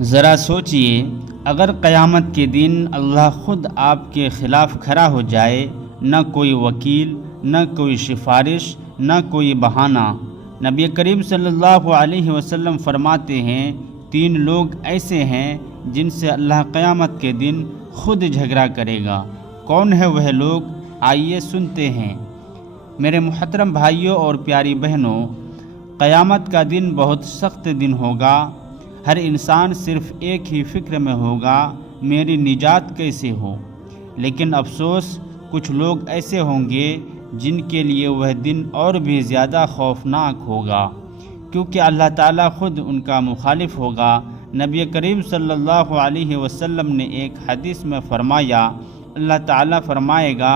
ذرا سوچئے، اگر قیامت کے دن اللہ خود آپ کے خلاف کھڑا ہو جائے، نہ کوئی وکیل، نہ کوئی سفارش، نہ کوئی بہانہ۔ نبی کریم صلی اللہ علیہ وسلم فرماتے ہیں، 3 لوگ ایسے ہیں جن سے اللہ قیامت کے دن خود جھگڑا کرے گا۔ کون ہے وہ لوگ؟ آئیے سنتے ہیں۔ میرے محترم بھائیوں اور پیاری بہنوں، قیامت کا دن بہت سخت دن ہوگا۔ ہر انسان صرف ایک ہی فکر میں ہوگا، میری نجات کیسے ہو۔ لیکن افسوس، کچھ لوگ ایسے ہوں گے جن کے لیے وہ دن اور بھی زیادہ خوفناک ہوگا، کیونکہ اللہ تعالیٰ خود ان کا مخالف ہوگا۔ نبی کریم صلی اللہ علیہ وسلم نے ایک حدیث میں فرمایا، اللہ تعالیٰ فرمائے گا،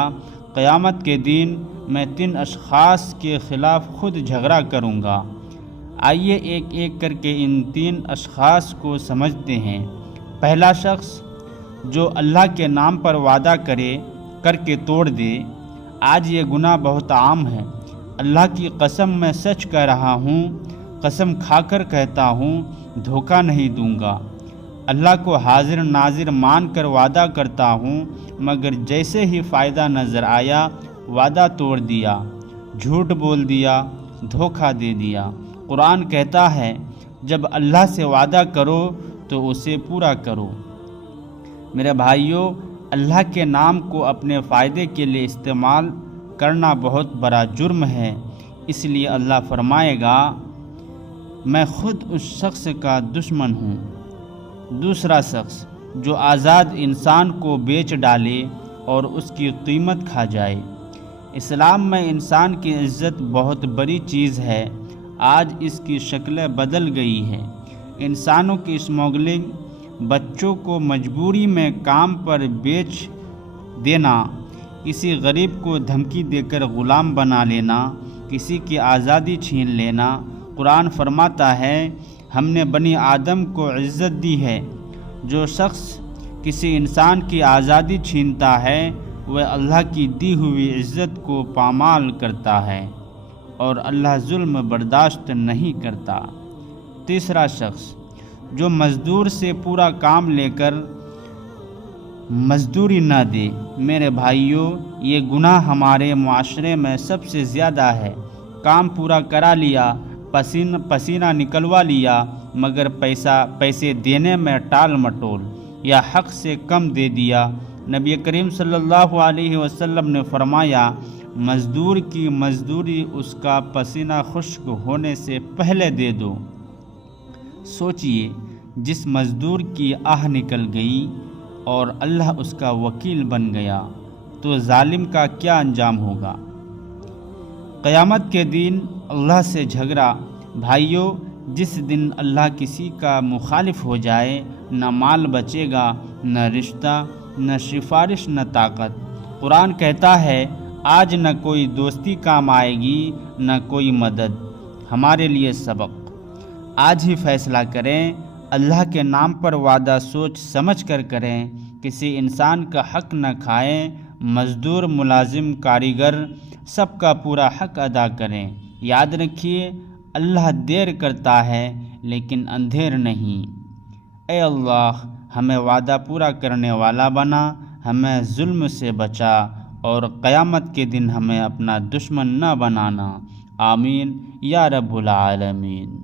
قیامت کے دن میں 3 اشخاص کے خلاف خود جھگڑا کروں گا۔ آئیے ایک ایک کر کے ان 3 اشخاص کو سمجھتے ہیں۔ پہلا شخص جو اللہ کے نام پر وعدہ کر کے توڑ دے۔ آج یہ گناہ بہت عام ہے۔ اللہ کی قسم میں سچ کہہ رہا ہوں، قسم کھا کر کہتا ہوں، دھوکہ نہیں دوں گا۔ اللہ کو حاضر ناظر مان کر وعدہ کرتا ہوں، مگر جیسے ہی فائدہ نظر آیا وعدہ توڑ دیا، جھوٹ بول دیا، دھوکہ دے دیا۔ قرآن کہتا ہے، جب اللہ سے وعدہ کرو تو اسے پورا کرو۔ میرے بھائیوں، اللہ کے نام کو اپنے فائدے کے لیے استعمال کرنا بہت بڑا جرم ہے، اس لیے اللہ فرمائے گا، میں خود اس شخص کا دشمن ہوں۔ دوسرا شخص جو آزاد انسان کو بیچ ڈالے اور اس کی قیمت کھا جائے۔ اسلام میں انسان کی عزت بہت بڑی چیز ہے۔ آج اس کی شکلیں بدل گئی ہیں۔ انسانوں کی اسمگلنگ، بچوں کو مجبوری میں کام پر بیچ دینا، کسی غریب کو دھمکی دے کر غلام بنا لینا، کسی کی آزادی چھین لینا۔ قرآن فرماتا ہے، ہم نے بنی آدم کو عزت دی ہے۔ جو شخص کسی انسان کی آزادی چھینتا ہے، وہ اللہ کی دی ہوئی عزت کو پامال کرتا ہے، اور اللہ ظلم برداشت نہیں کرتا۔ تیسرا شخص جو مزدور سے پورا کام لے کر مزدوری نہ دے۔ میرے بھائیوں، یہ گناہ ہمارے معاشرے میں سب سے زیادہ ہے۔ کام پورا کرا لیا، پسینہ نکلوا لیا، مگر پیسے دینے میں ٹال مٹول یا حق سے کم دے دیا۔ نبی کریم صلی اللہ علیہ وسلم نے فرمایا، مزدور کی مزدوری اس کا پسینہ خشک ہونے سے پہلے دے دو۔ سوچئے، جس مزدور کی آہ نکل گئی اور اللہ اس کا وکیل بن گیا، تو ظالم کا کیا انجام ہوگا۔ قیامت کے دن اللہ سے جھگڑا۔ بھائیوں، جس دن اللہ کسی کا مخالف ہو جائے، نہ مال بچے گا، نہ رشتہ، نہ سفارش، نہ طاقت۔ قرآن کہتا ہے، آج نہ کوئی دوستی کام آئے گی، نہ کوئی مدد۔ ہمارے لیے سبق، آج ہی فیصلہ کریں، اللہ کے نام پر وعدہ سوچ سمجھ کر کریں، کسی انسان کا حق نہ کھائیں، مزدور، ملازم، کاریگر، سب کا پورا حق ادا کریں۔ یاد رکھیے، اللہ دیر کرتا ہے لیکن اندھیر نہیں۔ اے اللہ، ہمیں وعدہ پورا کرنے والا بنا، ہمیں ظلم سے بچا، اور قیامت کے دن ہمیں اپنا دشمن نہ بنانا۔ آمین یا رب العالمین۔